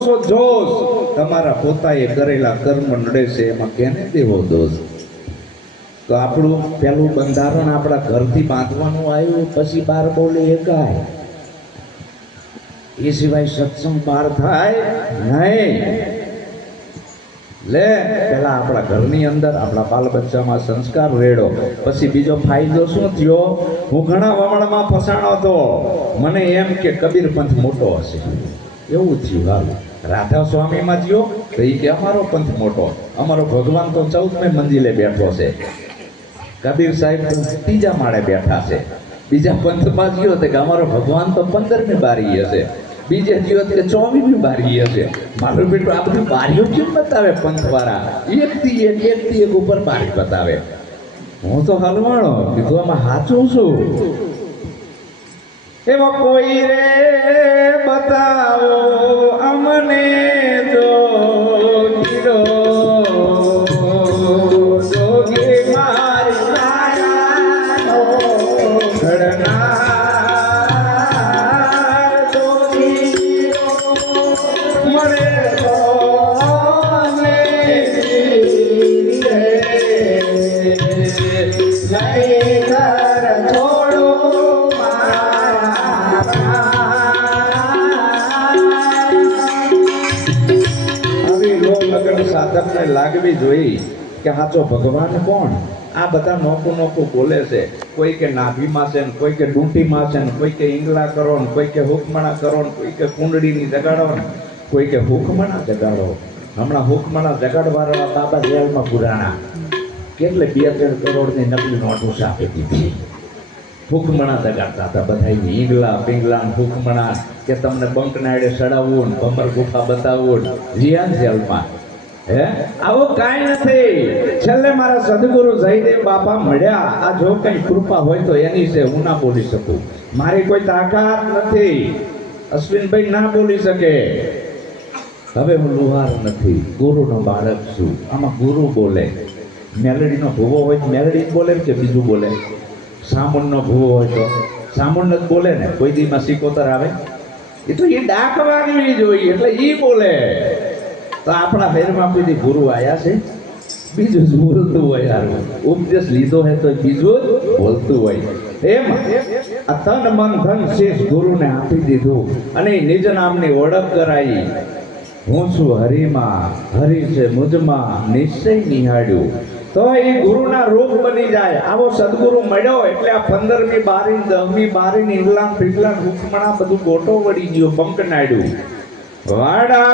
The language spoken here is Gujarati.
જોશ તમારા પોતાએ કરેલા કર્મ નડે છે એમાં કેને દેવો દોષ? તો આપણું પેલું બંધારણ આપણા ઘરથી બાંધવાનું આવ્યું, પછી બાર બોલે એકાય, એ સિવાય સત્સંગ બહાર થાય નહીં. લે પેલા આપણા ઘરની અંદર આપણા બાલ બચ્ચામાં સંસ્કાર રેડો, પછી બીજો ફાયદો શું થયો? હું ઘણા વમણમાં ફસાણો હતો, મને એમ કે કબીર પંથ મોટો હશે, એવું થયું. હાલ રાધા સ્વામીમાં થયો તો એ કે અમારો પંથ મોટો, અમારો ભગવાન તો 14મે મંજિલે બેઠો છે, કબીર સાહેબ તો 3જા માળે બેઠા છે. બીજા પંથમાં થયો તો કે અમારો ભગવાન તો 15મી બારી હશે, બીજે થયો કે 24મી બારી હશે. મારું બેટું આ બધું બારીઓ કેમ બતાવે પંથવાળા? એકથી એક ઉપર બારી બતાવે. હું તો હલવાણો કીધું આમાં સાચું છું. એવો કોઈ રે બતાવો અમને જો ગીરો જોગી મારી માયાનો ઘડનાર જોગી મરે તો અમને લઈ ઘર છોડો સાધકને લાગવી જોઈએ કે સાચો ભગવાન કોણ? આ બધા નોકું નોકું બોલે છે, કોઈ કે નાભીમાં છે ને કોઈ કે ડૂંટીમાં છે ને કોઈ કે ઈંગલા કરો ને કોઈ કે હુકમણા કરો ને કોઈ કે કુંડળીની જગાડો ને કોઈ કે હુકમણા જગાડો. હમણાં હુકમણા જગાડવાળા બાબા જેલમાં પુરાણા કેટલે 2-3 કરોડની નકલી નોટો આપી દીધી. હુકમણા જગાડતા હતા બધા, ઈંગલા પિંગલા હુકમણા કે તમને બંકનાડે ચડાવવું ને ભમર ગુફા બતાવવું રિયાન જેલમાં. હે આવું કાંઈ નથી. છેલ્લે મારા સદગુરુ જયદેવ બાપા મળ્યા. આ જો કઈ કૃપા હોય તો એની છે, હું ના બોલી શકું, મારી કોઈ તાકાત નથી. અશ્વિનભાઈ ના બોલી શકે. હવે હું લુહાર નથી, ગુરુનો બાળક છું. આમાં ગુરુ બોલે. મેલડીનો ભૂવો હોય તો મેલડી બોલે કે બીજું બોલે? સામુંડનો ભૂવો હોય તો સામુંડ જ બોલે ને. કોઈ દીમાં સિકોતર આવે એ તો એ ડાક વાગવી જોઈએ એટલે એ બોલે. તો આપણા ફેરમાં બીજી ગુરુ આયા છે, બીજું જ બોલતું હોય. યાર ઉપદેશ લીધો હે તો બીજું જ બોલતું હોય. એમ આ તન મન ધન શીશ ગુરુને આપી દીધું અને નિજ નામની ઓળખ કરાઈ. હું છું હરિમાં, હરિ છે મુજમાં, નિશ્ચય નિહાળ્યું. તો એ ગુરુના રૂપ બની જાય. આવો સદગુરુ મળ્યો એટલે આ 15મી બારી 10મી બારી ઈંગલાન પીગલાન હુકમણા બધું ગોટો વળી ગયો, બંક નાડ્યું વાડા.